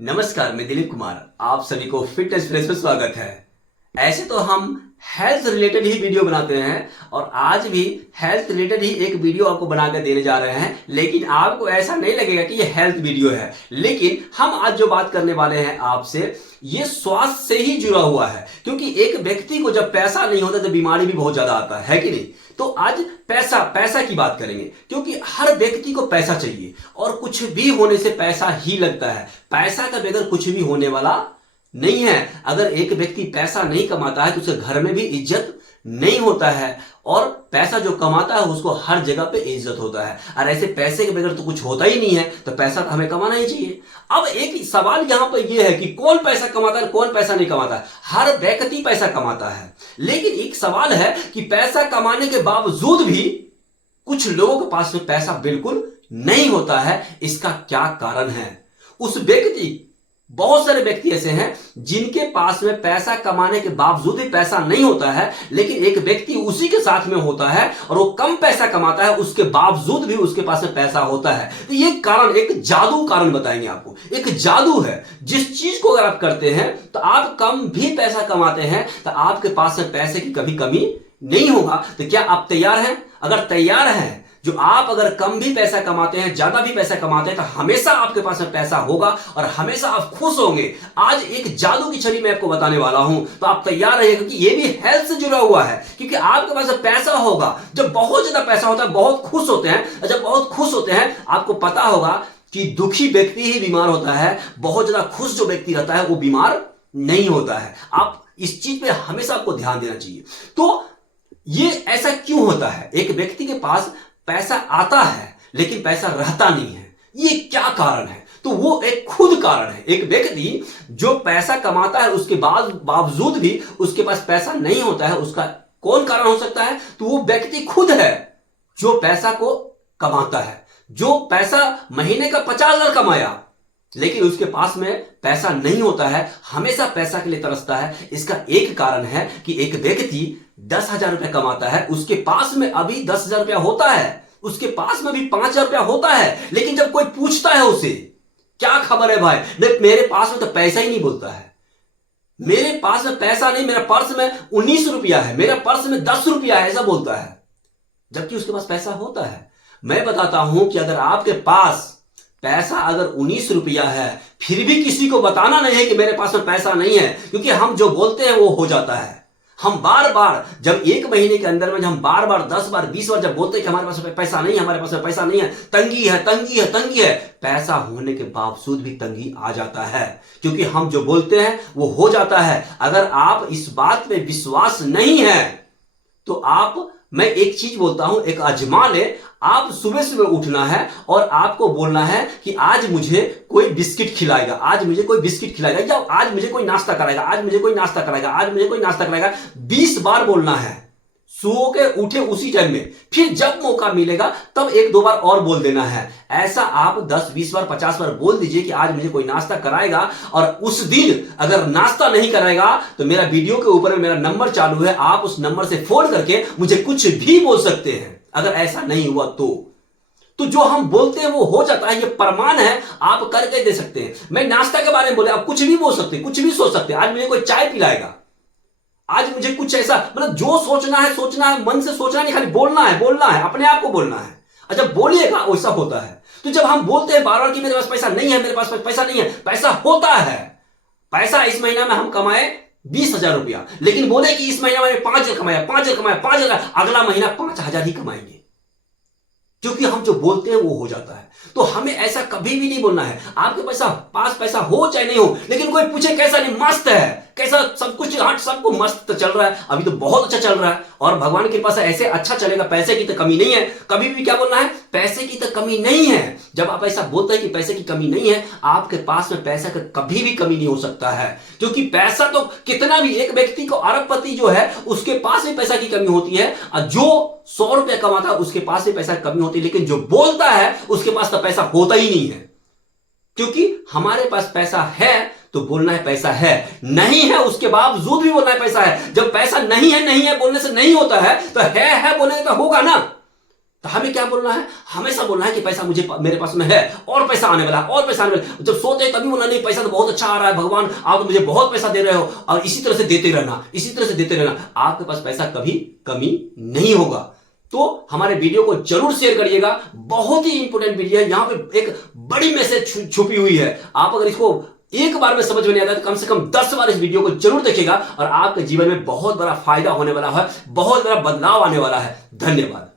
नमस्कार, मैं दिलीप कुमार। आप सभी को फिटनेस फ्रेश में स्वागत है। ऐसे तो हम हेल्थ रिलेटेड ही वीडियो बनाते हैं और आज भी हेल्थ रिलेटेड ही एक वीडियो आपको बनाकर देने जा रहे हैं, लेकिन आपको ऐसा नहीं लगेगा कि ये हेल्थ वीडियो है। लेकिन हम आज जो बात करने वाले हैं आपसे, ये स्वास्थ्य से ही जुड़ा हुआ है, क्योंकि एक व्यक्ति को जब पैसा नहीं होता तो बीमारी भी बहुत ज्यादा आता है कि नहीं। तो आज पैसा की बात करेंगे, क्योंकि हर व्यक्ति को पैसा चाहिए और कुछ भी होने से पैसा ही लगता है। पैसा के बगैर कुछ भी होने वाला नहीं है। अगर एक व्यक्ति पैसा नहीं कमाता है तो उसके घर में भी इज्जत नहीं होता है, और पैसा जो कमाता है उसको हर जगह पे इज्जत होता है। और ऐसे पैसे के बगैर तो कुछ होता ही नहीं है, तो पैसा तो हमें कमाना ही चाहिए। अब एक सवाल यहां पर यह है कि कौन पैसा कमाता है, कौन पैसा नहीं कमाता है। हर व्यक्ति पैसा कमाता है, लेकिन एक सवाल है कि पैसा कमाने के बावजूद भी कुछ लोगों के पास में पैसा बिल्कुल नहीं होता है। इसका क्या कारण है? उस व्यक्ति, बहुत सारे व्यक्ति ऐसे हैं जिनके पास में पैसा कमाने के बावजूद भी पैसा नहीं होता है, लेकिन एक व्यक्ति उसी के साथ में होता है और वो कम पैसा कमाता है, उसके बावजूद भी उसके पास में पैसा होता है। तो ये कारण, एक जादू कारण बताएंगे आपको। एक जादू है, जिस चीज को अगर आप करते हैं तो आप कम भी पैसा कमाते हैं तो आपके पास में पैसे की कभी कमी नहीं होगा। तो क्या आप तैयार हैं? अगर तैयार हैं, जो आप अगर कम भी पैसा कमाते हैं, ज्यादा भी पैसा कमाते हैं, तो हमेशा आपके पास में पैसा होगा और हमेशा आप खुश होंगे। आज एक जादू की छड़ी मैं आपको बताने वाला हूं, तो आप तैयार रहिए, क्योंकि ये भी हेल्थ से जुड़ा हुआ है। क्योंकि आपके पास पैसा होगा, जब बहुत ज्यादा पैसा होता है बहुत खुश होते हैं। जब बहुत खुश होते हैं, आपको पता होगा कि दुखी व्यक्ति ही बीमार होता है, बहुत ज्यादा खुश जो व्यक्ति रहता है वो बीमार नहीं होता है। आप इस चीज पे हमेशा आपको ध्यान देना चाहिए। तो ये ऐसा क्यों होता है? एक व्यक्ति के पास पैसा आता है लेकिन पैसा रहता नहीं है, ये क्या कारण है? तो वो एक खुद कारण है। एक व्यक्ति जो पैसा कमाता है उसके बावजूद भी उसके पास पैसा नहीं होता है, उसका कौन कारण हो सकता है? तो वो व्यक्ति खुद है जो पैसा को कमाता है। जो पैसा महीने का 50,000 कमाया लेकिन उसके पास में पैसा नहीं होता है, हमेशा पैसा के लिए तरसता है। इसका एक कारण है कि एक व्यक्ति 10,000 रुपया कमाता है, उसके पास में अभी 10,000 रुपया होता है, उसके पास में भी 5,000 रुपया होता है, लेकिन जब कोई पूछता है उसे, क्या खबर है भाई, नहीं मेरे पास में तो पैसा ही नहीं, बोलता है मेरे पास में पैसा नहीं, मेरा पर्स में 19 रुपया है, मेरा पर्स में 10 रुपया है, ऐसा बोलता है, जबकि उसके पास पैसा होता है। मैं बताता हूं कि अगर आपके पास पैसा अगर 19 रुपया है, फिर भी किसी को बताना नहीं है कि मेरे पास में पैसा नहीं है, क्योंकि हम जो बोलते हैं वो हो जाता है। हम बार बार, जब एक महीने के अंदर में हम बार बार 10 बार 20 बार जब बोलते हैं कि हमारे पास पैसा नहीं है, हमारे पास पैसा नहीं है, तंगी है, तंगी है, तंगी है, पैसा होने के बावजूद भी तंगी आ जाता है, क्योंकि हम जो बोलते हैं वो हो जाता है। अगर आप इस बात पे विश्वास नहीं है तो आप, मैं एक चीज बोलता हूं, एक आजमा ले। आप सुबह सुबह उठना है और आपको बोलना है कि आज मुझे कोई बिस्किट खिलाएगा, आज मुझे कोई बिस्किट खिलाएगा, या आज मुझे कोई नाश्ता कराएगा, आज मुझे कोई नाश्ता कराएगा, आज मुझे कोई नाश्ता कराएगा। 20 बार बोलना है, सो के उठे उसी टाइम में। फिर जब मौका मिलेगा तब 1-2 बार और बोल देना है। ऐसा आप 10, 20 बार, 50 बार बोल दीजिए कि आज मुझे कोई नाश्ता कराएगा। और उस दिन अगर नाश्ता नहीं कराएगा तो मेरा वीडियो के ऊपर में मेरा नंबर चालू है, आप उस नंबर से फोन करके मुझे कुछ भी बोल सकते हैं। अगर ऐसा नहीं हुआ तो जो हम बोलते हैं वो हो जाता है, ये प्रमाण है, आप करके दे सकते हैं। मैं नाश्ता के बारे में बोले, आप कुछ भी बोल सकते हैं, कुछ भी सोच सकते हैं। आज मुझे कोई चाय पिलाएगा, आज मुझे कुछ ऐसा, मतलब जो सोचना है, मन से सोचना नहीं, खाली बोलना है, अपने आप को बोलना है। और जब बोलिएगा वैसा होता है। तो जब हम बोलते हैं बार बार कि मेरे पास पैसा नहीं है, मेरे पास पैसा नहीं है, पैसा होता है। पैसा इस महीना में हम कमाए 20,000 रुपया, लेकिन बोले कि इस महीना में 5,000 कमाया, 5,000, अगला महीना 5,000 ही कमाएंगे, क्योंकि हम जो बोलते हैं वो हो जाता है। तो हमें ऐसा कभी भी नहीं बोलना है। आपके पास पैसा हो चाहे नहीं हो, लेकिन कोई पूछे कैसा, नहीं मस्त है, कैसा, सब कुछ सबको मस्त तो चल रहा है, अभी तो बहुत अच्छा चल रहा है और भगवान की कृपा से ऐसे अच्छा चलेगा, पैसे की तो कमी नहीं है। कभी भी क्या बोलना है, पैसे की तो कमी नहीं है। जब आप ऐसा बोलते हैं कि पैसे की कमी नहीं है, आपके पास में पैसा का कभी भी कमी नहीं हो सकता है, क्योंकि पैसा तो कितना भी, एक व्यक्ति को अरबपति जो है उसके पास भी पैसा की कमी होती है, और जो 100 रुपया कमाता है उसके पास भी पैसा की कमी होती है, लेकिन जो बोलता है उसके पास तो पैसा होता ही नहीं है। क्योंकि हमारे पास पैसा है तो बोलना है पैसा है, नहीं है उसके बावजूद भी बोलना है पैसा है। जब पैसा नहीं है बोलने से नहीं होता है, तो है बोलने से तो होगा ना। तो हमें क्या बोलना है? हमेशा बोलना है कि पैसा मुझे मेरे पास में है और पैसा आने वाला है और पैसा आने वाला है। जब सोते हैं तभी बोलना नहीं पैसा तो बहुत अच्छा आ रहा है, भगवान आप तो मुझे बहुत पैसा दे रहे हो, और इसी तरह से देते रहना, इसी तरह से देते रहना। आपके पास पैसा कभी कमी नहीं होगा। तो हमारे वीडियो को जरूर शेयर करिएगा, बहुत ही इंपॉर्टेंट वीडियो है। यहां पे एक बड़ी मैसेज छुपी हुई है। आप अगर इसको एक बार में समझ में नहीं आता तो कम से कम 10 बार इस वीडियो को जरूर देखिएगा और आपके जीवन में बहुत बड़ा फायदा होने वाला है, बहुत बड़ा बदलाव आने वाला है। धन्यवाद।